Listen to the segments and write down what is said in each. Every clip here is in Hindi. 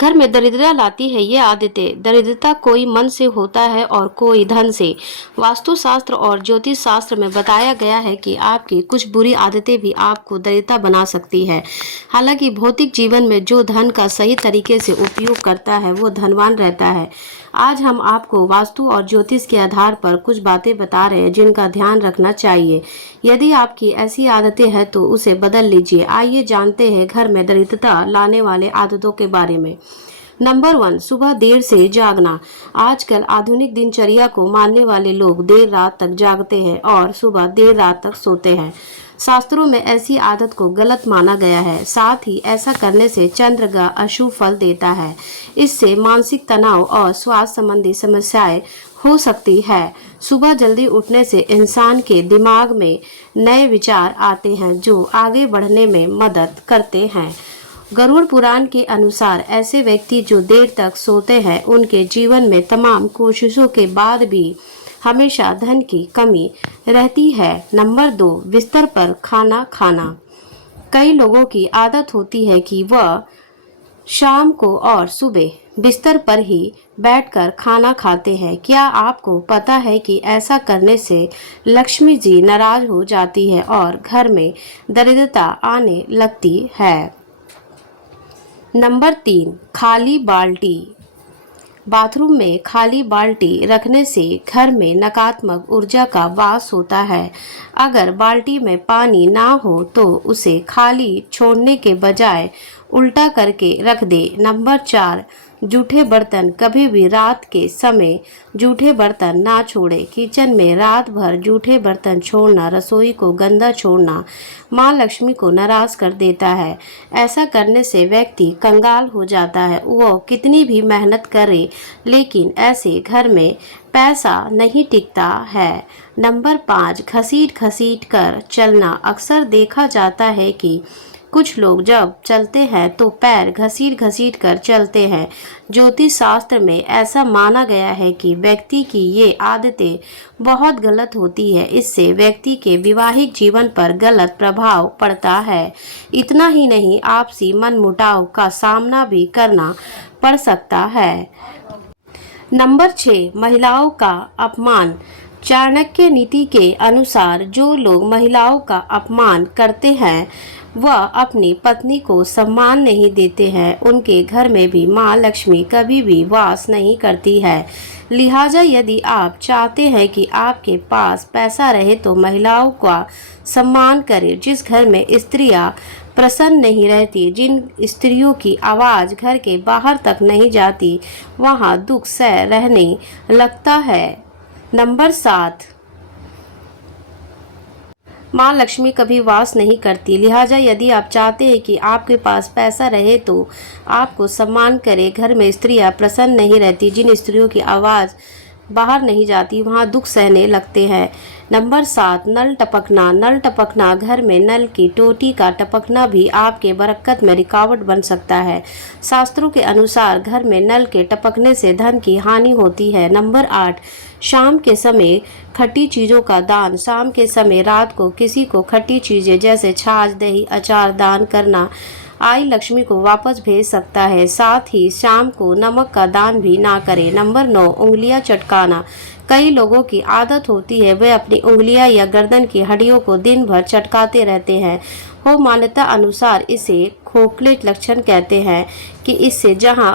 घर में दरिद्रता लाती है ये आदतें। दरिद्रता कोई मन से होता है और कोई धन से। वास्तुशास्त्र और ज्योतिष शास्त्र में बताया गया है कि आपकी कुछ बुरी आदतें भी आपको दरिद्रता बना सकती है। हालांकि भौतिक जीवन में जो धन का सही तरीके से उपयोग करता है वो धनवान रहता है। आज हम आपको वास्तु और ज्योतिष के आधार पर कुछ बातें बता रहे हैं जिनका ध्यान रखना चाहिए। यदि आपकी ऐसी आदतें हैं तो उसे बदल लीजिए। आइए जानते हैं घर में दरिद्रता लाने वाले आदतों के बारे में। नंबर 1, सुबह देर से जागना। आजकल आधुनिक दिनचर्या को मानने वाले लोग देर रात तक जागते हैं और सुबह देर रात तक सोते हैं। शास्त्रों में ऐसी आदत को गलत माना गया है। साथ ही ऐसा करने से चंद्र ग्रह अशुभ फल देता है। इससे मानसिक तनाव और स्वास्थ्य संबंधी समस्याएं हो सकती है। सुबह जल्दी उठने से इंसान के दिमाग में नए विचार आते हैं जो आगे बढ़ने में मदद करते हैं। गरुड़ पुराण के अनुसार ऐसे व्यक्ति जो देर तक सोते हैं उनके जीवन में तमाम कोशिशों के बाद भी हमेशा धन की कमी रहती है। नंबर 2, बिस्तर पर खाना खाना। कई लोगों की आदत होती है कि वह शाम को और सुबह बिस्तर पर ही बैठकर खाना खाते हैं। क्या आपको पता है कि ऐसा करने से लक्ष्मी जी नाराज हो जाती है और घर में दरिद्रता आने लगती है। नंबर 3, खाली बाल्टी। बाथरूम में खाली बाल्टी रखने से घर में नकारात्मक ऊर्जा का वास होता है। अगर बाल्टी में पानी ना हो तो उसे खाली छोड़ने के बजाय उल्टा करके रख दे। नंबर 4, जूठे बर्तन। कभी भी रात के समय जूठे बर्तन ना छोड़े। किचन में रात भर जूठे बर्तन छोड़ना रसोई को गंदा छोड़ना माँ लक्ष्मी को नाराज कर देता है। ऐसा करने से व्यक्ति कंगाल हो जाता है। वो कितनी भी मेहनत करे लेकिन ऐसे घर में पैसा नहीं टिकता है। नंबर 5, घसीट घसीट कर चलना। अक्सर देखा जाता है कि कुछ लोग जब चलते हैं तो पैर घसीट घसीट कर चलते हैं। ज्योतिष शास्त्र में ऐसा माना गया है कि व्यक्ति की ये आदतें बहुत गलत होती है। इससे व्यक्ति के वैवाहिक जीवन पर गलत प्रभाव पड़ता है। इतना ही नहीं, आपसी मनमुटाव का सामना भी करना पड़ सकता है। नंबर 6, महिलाओं का अपमान। चाणक्य नीति के अनुसार जो लोग महिलाओं का अपमान करते हैं वह अपनी पत्नी को सम्मान नहीं देते हैं। उनके घर में भी माँ लक्ष्मी कभी भी वास नहीं करती है। लिहाजा यदि आप चाहते हैं कि आपके पास पैसा रहे तो महिलाओं का सम्मान करें। जिस घर में स्त्रियां प्रसन्न नहीं रहती, जिन स्त्रियों की आवाज़ घर के बाहर तक नहीं जाती, वहाँ दुख सह रहने लगता है। नंबर 7, माँ लक्ष्मी कभी वास नहीं करती। लिहाजा यदि आप चाहते हैं कि आपके पास पैसा रहे तो आपको सम्मान करें। घर में स्त्रियां प्रसन्न नहीं रहती, जिन स्त्रियों की आवाज़ बाहर नहीं जाती, वहाँ दुख सहने लगते हैं। नंबर 7, नल टपकना। नल टपकना, घर में नल की टोटी का टपकना भी आपके बरकत में रुकावट बन सकता है। शास्त्रों के अनुसार घर में नल के टपकने से धन की हानि होती है। नंबर 8, शाम के समय खट्टी चीज़ों का दान। शाम के समय रात को किसी को खट्टी चीज़ें जैसे छाछ, दही, अचार दान करना आई लक्ष्मी को वापस भेज सकता है। साथ ही शाम को नमक का दान भी ना करें। नंबर 9, उंगलियां चटकाना। कई लोगों की आदत होती है वे अपनी उंगलियां या गर्दन की हड्डियों को दिन भर चटकाते रहते हैं। हो मान्यता अनुसार इसे खोखले लक्षण कहते हैं कि इससे जहां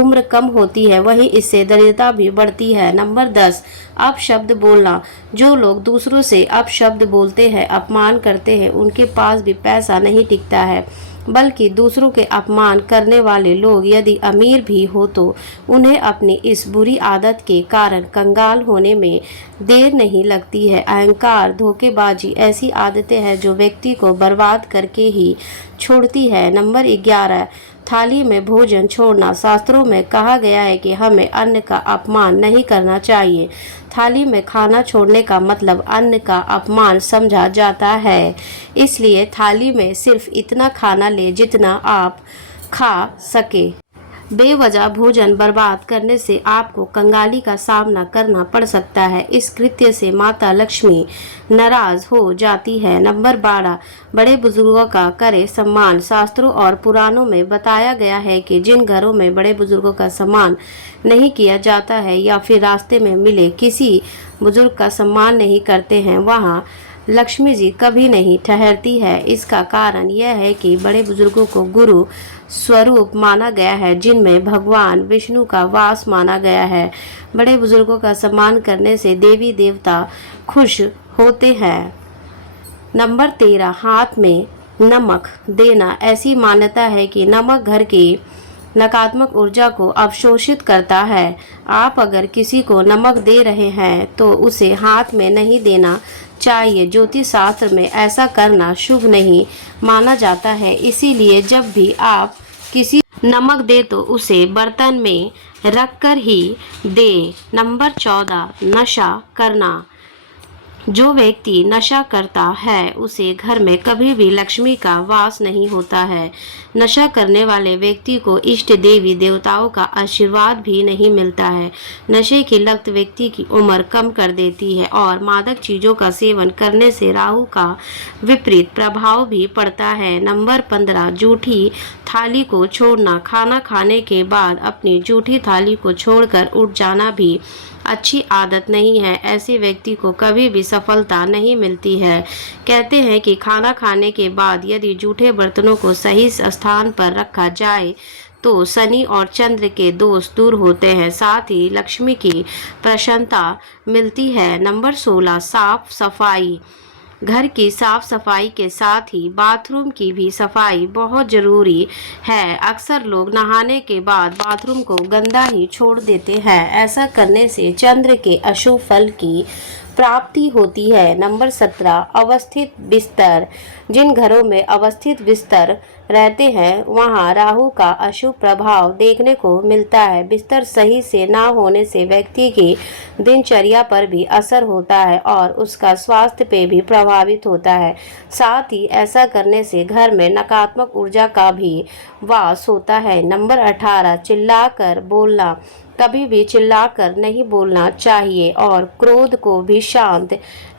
उम्र कम होती है वहीं इससे दरिद्रता भी बढ़ती है। नंबर 10, अपशब्द बोलना। जो लोग दूसरों से अपशब्द बोलते हैं, अपमान करते हैं, उनके पास भी पैसा नहीं टिकता है। बल्कि दूसरों के अपमान करने वाले लोग यदि अमीर भी हो तो उन्हें अपनी इस बुरी आदत के कारण कंगाल होने में देर नहीं लगती है। अहंकार, धोखेबाजी ऐसी आदतें हैं जो व्यक्ति को बर्बाद करके ही छोड़ती है। नंबर 11, थाली में भोजन छोड़ना। शास्त्रों में कहा गया है कि हमें अन्न का अपमान नहीं करना चाहिए। थाली में खाना छोड़ने का मतलब अन्न का अपमान समझा जाता है। इसलिए थाली में सिर्फ इतना खाना ले जितना आप खा सके। बेवजह भोजन बर्बाद करने से आपको कंगाली का सामना करना पड़ सकता है। इस कृत्य से माता लक्ष्मी नाराज हो जाती है। नंबर 12, बड़े बुजुर्गों का करे सम्मान। शास्त्रों और पुराणों में बताया गया है कि जिन घरों में बड़े बुजुर्गों का सम्मान नहीं किया जाता है या फिर रास्ते में मिले किसी बुजुर्ग का सम्मान नहीं करते हैं, वहाँ लक्ष्मी जी कभी नहीं ठहरती है। इसका कारण यह है कि बड़े बुजुर्गों को गुरु स्वरूप माना गया है, जिनमें भगवान विष्णु का वास माना गया है। बड़े बुजुर्गों का सम्मान करने से देवी देवता खुश होते हैं। नंबर 13, हाथ में नमक देना। ऐसी मान्यता है कि नमक घर की नकारात्मक ऊर्जा को अवशोषित करता है। आप अगर किसी को नमक दे रहे हैं तो उसे हाथ में नहीं देना चाहिए। ज्योतिष शास्त्र में ऐसा करना शुभ नहीं माना जाता है। इसीलिए जब भी आप किसी नमक दे तो उसे बर्तन में रखकर ही दे। नंबर 14, नशा करना। जो व्यक्ति नशा करता है उसे घर में कभी भी लक्ष्मी का वास नहीं होता है। नशा करने वाले व्यक्ति को इष्ट देवी देवताओं का आशीर्वाद भी नहीं मिलता है। नशे की लत व्यक्ति की उम्र कम कर देती है और मादक चीजों का सेवन करने से राहु का विपरीत प्रभाव भी पड़ता है। नंबर 15, जूठी थाली को छोड़ना। खाना खाने के बाद अपनी जूठी थाली को छोड़कर उठ जाना भी अच्छी आदत नहीं है। ऐसे व्यक्ति को कभी भी सफलता नहीं मिलती है। कहते हैं कि खाना खाने के बाद यदि जूठे बर्तनों को सही स्थान पर रखा जाए तो शनि और चंद्र के दोष दूर होते हैं, साथ ही लक्ष्मी की प्रसन्नता मिलती है। नंबर 16, साफ सफाई। घर की साफ सफाई के साथ ही बाथरूम की भी सफाई बहुत जरूरी है। अक्सर लोग नहाने के बाद बाथरूम को गंदा ही छोड़ देते हैं। ऐसा करने से चंद्र के अशुभ फल की प्राप्ति होती है। नंबर 17, अवस्थित बिस्तर। जिन घरों में अवस्थित बिस्तर रहते हैं वहां राहु का अशुभ प्रभाव देखने को मिलता है। बिस्तर सही से ना होने से व्यक्ति की दिनचर्या पर भी असर होता है और उसका स्वास्थ्य पे भी प्रभावित होता है। साथ ही ऐसा करने से घर में नकारात्मक ऊर्जा का भी वास होता है। नंबर 18, चिल्लाकर बोलना। कभी भी चिल्लाकर नहीं बोलना चाहिए और क्रोध को भी शांत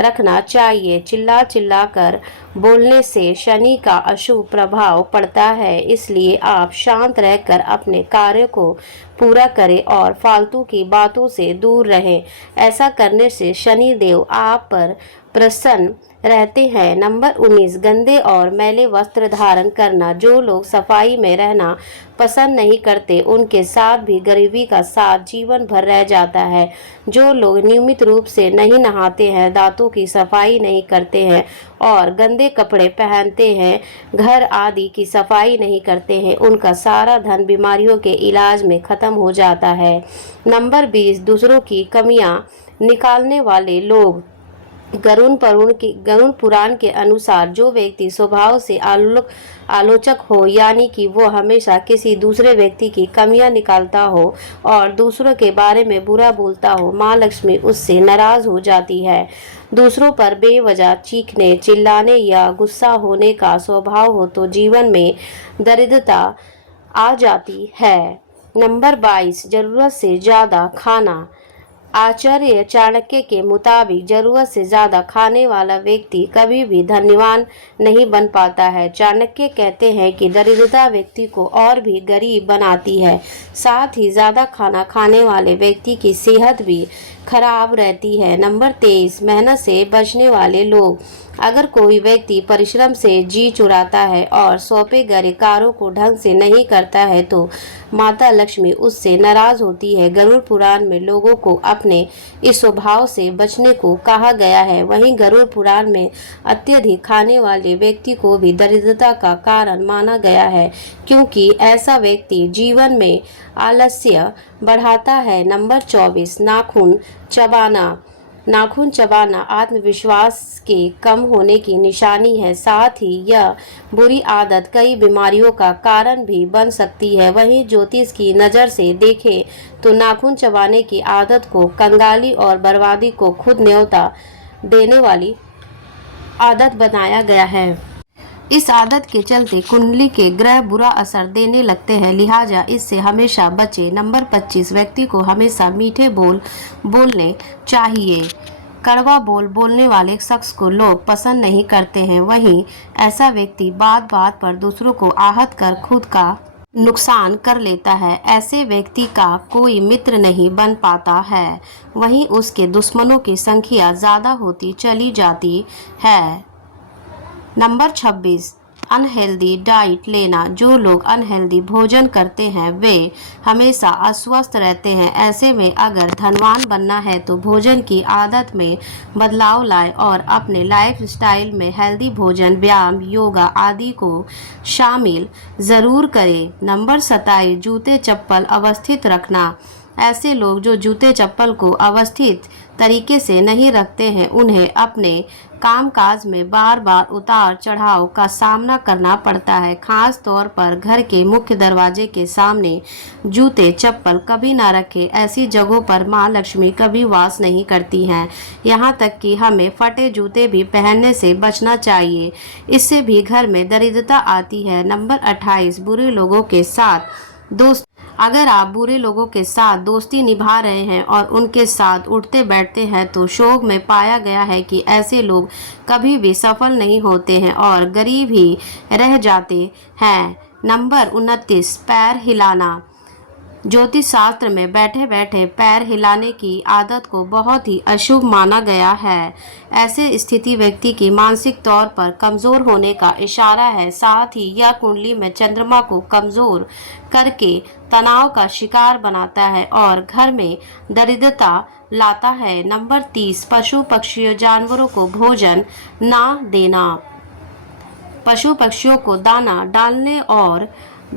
रखना चाहिए। चिल्ला कर बोलने से शनि का अशुभ प्रभाव पड़ता है, इसलिए आप शांत रहकर अपने कार्य को पूरा करें और फालतू की बातों से दूर रहें। ऐसा करने से शनि देव आप पर प्रसन्न रहते हैं। नंबर 19, गंदे और मैले वस्त्र धारण करना। जो लोग सफाई में रहना पसंद नहीं करते उनके साथ भी गरीबी का साथ जीवन भर रह जाता है। जो लोग नियमित रूप से नहीं नहाते हैं, दांतों की सफाई नहीं करते हैं और गंदे कपड़े पहनते हैं, घर आदि की सफाई नहीं करते हैं, उनका सारा धन बीमारियों के इलाज में खत्म हो जाता है। नंबर 20, दूसरों की कमियां निकालने वाले लोग। गरुड़ पुराण के अनुसार जो व्यक्ति स्वभाव से आलोचक हो, यानी कि वो हमेशा किसी दूसरे व्यक्ति की कमियां निकालता हो और दूसरों के बारे में बुरा बोलता हो, माँ लक्ष्मी उससे नाराज हो जाती है। दूसरों पर बेवजह चीखने, चिल्लाने या गुस्सा होने का स्वभाव हो तो जीवन में दरिद्रता आ जाती है। नंबर 22, जरूरत से ज़्यादा खाना। आचार्य चाणक्य के मुताबिक जरूरत से ज्यादा खाने वाला व्यक्ति कभी भी धनवान नहीं बन पाता है। चाणक्य कहते हैं कि दरिद्रता व्यक्ति को और भी गरीब बनाती है। साथ ही ज्यादा खाना खाने वाले व्यक्ति की सेहत भी खराब रहती है। नंबर 23, मेहनत से बचने वाले लोग। अगर कोई व्यक्ति परिश्रम से जी चुराता है और सौंपे गए कार्यों को ढंग से नहीं करता है तो माता लक्ष्मी उससे नाराज होती है। गरुड़ पुराण में लोगों को अपने इस स्वभाव से बचने को कहा गया है। वहीं गरुड़ पुराण में अत्यधिक खाने वाले व्यक्ति को भी दरिद्रता का कारण माना गया है, क्योंकि ऐसा व्यक्ति जीवन में आलस्य बढ़ाता है। नंबर 24, नाखून चबाना। नाखून चबाना आत्मविश्वास के कम होने की निशानी है। साथ ही यह बुरी आदत कई बीमारियों का कारण भी बन सकती है। वहीं ज्योतिष की नज़र से देखें तो नाखून चबाने की आदत को कंगाली और बर्बादी को खुद न्योता देने वाली आदत बनाया गया है। इस आदत के चलते कुंडली के ग्रह बुरा असर देने लगते हैं, लिहाजा इससे हमेशा बचें। नंबर 25, व्यक्ति को हमेशा मीठे बोल बोलने चाहिए। कड़वा बोल बोलने वाले शख्स को लोग पसंद नहीं करते हैं। वहीं ऐसा व्यक्ति बात बात पर दूसरों को आहत कर खुद का नुकसान कर लेता है। ऐसे व्यक्ति का कोई मित्र नहीं बन पाता है, वहीं उसके दुश्मनों की संख्या ज़्यादा होती चली जाती है। नंबर 26, अनहेल्दी डाइट लेना। जो लोग अनहेल्दी भोजन करते हैं वे हमेशा अस्वस्थ रहते हैं। ऐसे में अगर धनवान बनना है तो भोजन की आदत में बदलाव लाएं और अपने लाइफ स्टाइल में हेल्दी भोजन, व्यायाम, योगा आदि को शामिल ज़रूर करें। नंबर 27, जूते चप्पल अवस्थित रखना। ऐसे लोग जो जूते चप्पल को अवस्थित तरीके से नहीं रखते हैं उन्हें अपने कामकाज में बार बार उतार चढ़ाव का सामना करना पड़ता है। खास तौर पर घर के मुख्य दरवाजे के सामने जूते चप्पल कभी ना रखें। ऐसी जगहों पर मां लक्ष्मी कभी वास नहीं करती हैं। यहाँ तक कि हमें फटे जूते भी पहनने से बचना चाहिए, इससे भी घर में दरिद्रता आती है। नंबर 28, बुरे लोगों के साथ दोस्त। अगर आप बुरे लोगों के साथ दोस्ती निभा रहे हैं और उनके साथ उठते बैठते हैं तो शोध में पाया गया है कि ऐसे लोग कभी भी सफल नहीं होते हैं और गरीब ही रह जाते हैं। नंबर 29, पैर हिलाना। ज्योतिष शास्त्र में बैठे बैठे पैर हिलाने की आदत को बहुत ही अशुभ माना गया है। ऐसे स्थिति व्यक्ति की मानसिक तौर पर कमज़ोर होने का इशारा है। साथ ही यह कुंडली में चंद्रमा को कमज़ोर करके तनाव का शिकार बनाता है और घर में दरिद्रता लाता है। नंबर 30, पशु पक्षियों जानवरों को भोजन ना देना। पशु पक्षियों को दाना डालने और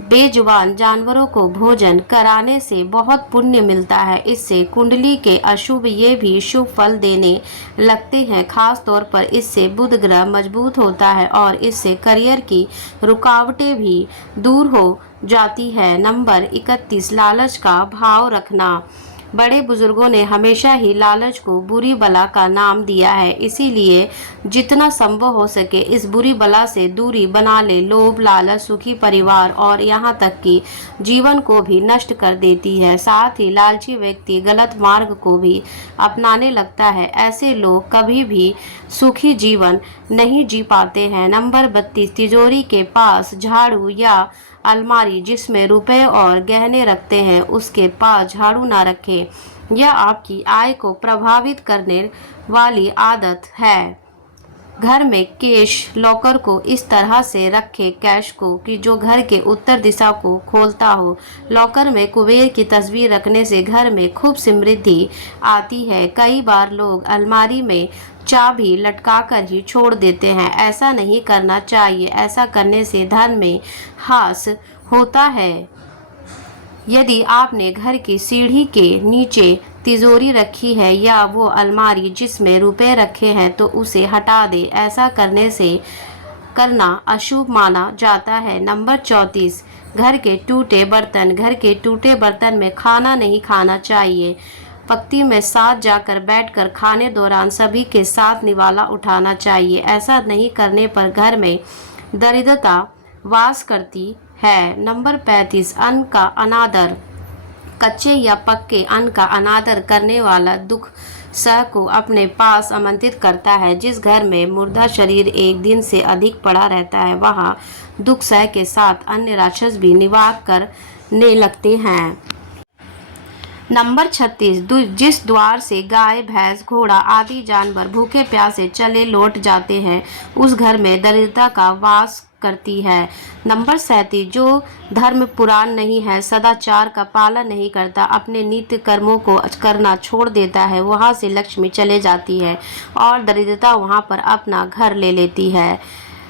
बेजुबान जानवरों को भोजन कराने से बहुत पुण्य मिलता है। इससे कुंडली के अशुभ ये भी शुभ फल देने लगते हैं। खास तौर पर इससे बुध ग्रह मजबूत होता है और इससे करियर की रुकावटें भी दूर हो जाती है। नंबर 31, लालच का भाव रखना। बड़े बुजुर्गों ने हमेशा ही लालच को बुरी बला का नाम दिया है, इसीलिए जितना संभव हो सके इस बुरी बला से दूरी बना ले। लोभ, लालच सुखी परिवार और यहाँ तक कि जीवन को भी नष्ट कर देती है। साथ ही लालची व्यक्ति गलत मार्ग को भी अपनाने लगता है। ऐसे लोग कभी भी सुखी जीवन नहीं जी पाते हैं। नंबर 32, तिजोरी के पास झाड़ू या अलमारी जिसमें रुपए और गहने रखते हैं उसके पास झाड़ू ना रखें। यह आपकी आय को प्रभावित करने वाली आदत है। घर में कैश लॉकर को इस तरह से रखें कैश को कि जो घर के उत्तर दिशा को खोलता हो। लॉकर में कुबेर की तस्वीर रखने से घर में खूब समृद्धि आती है। कई बार लोग अलमारी में चाबी लटका कर ही छोड़ देते हैं, ऐसा नहीं करना चाहिए। ऐसा करने से धन में ह्रास होता है। यदि आपने घर की सीढ़ी के नीचे तिजोरी रखी है या वो अलमारी जिसमें रुपए रखे हैं तो उसे हटा दे। ऐसा करना अशुभ माना जाता है। नंबर 34, घर के टूटे बर्तन। घर के टूटे बर्तन में खाना नहीं खाना चाहिए। पंक्ति में साथ जाकर बैठकर खाने दौरान सभी के साथ निवाला उठाना चाहिए। ऐसा नहीं करने पर घर में दरिद्रता वास करती है। नंबर 35, अन्न का अनादर। कच्चे या पक्के अन्न का अनादर करने वाला दुख सह को अपने पास आमंत्रित करता है। जिस घर में मुर्दा शरीर एक दिन से अधिक पड़ा रहता है वहाँ दुख सह के साथ अन्य राक्षस भी निवास करने लगते हैं। नंबर 36, जिस द्वार से गाय, भैंस, घोड़ा आदि जानवर भूखे प्यासे चले लौट जाते हैं उस घर में दरिद्रता का वास करती है। नंबर 37, जो धर्म पुराण नहीं है, सदाचार का पालन नहीं करता, अपने नित्य कर्मों को करना छोड़ देता है, वहाँ से लक्ष्मी चले जाती है और दरिद्रता वहाँ पर अपना घर ले लेती है।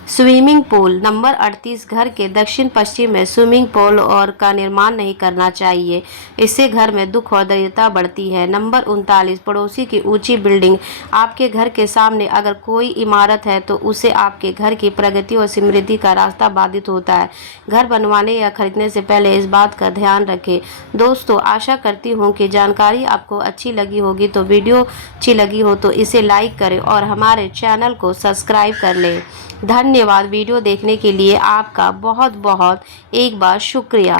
Swimming pool. नंबर 38, घर के दक्षिण पश्चिम में स्विमिंग पूल और का निर्माण नहीं करना चाहिए, इससे घर में दुख और दरिद्रता बढ़ती है। नंबर 39, पड़ोसी की ऊंची बिल्डिंग। आपके घर के सामने अगर कोई इमारत है तो उससे आपके घर की प्रगति और समृद्धि का रास्ता बाधित होता है। घर बनवाने या खरीदने से पहले इस बात का ध्यान रखें। दोस्तों, आशा करती हूँ कि जानकारी आपको अच्छी लगी होगी। तो वीडियो अच्छी लगी हो तो इसे लाइक करें और हमारे चैनल को सब्सक्राइब कर लें। धन्यवाद। धन्यवाद। वीडियो देखने के लिए आपका बहुत बहुत एक बार शुक्रिया।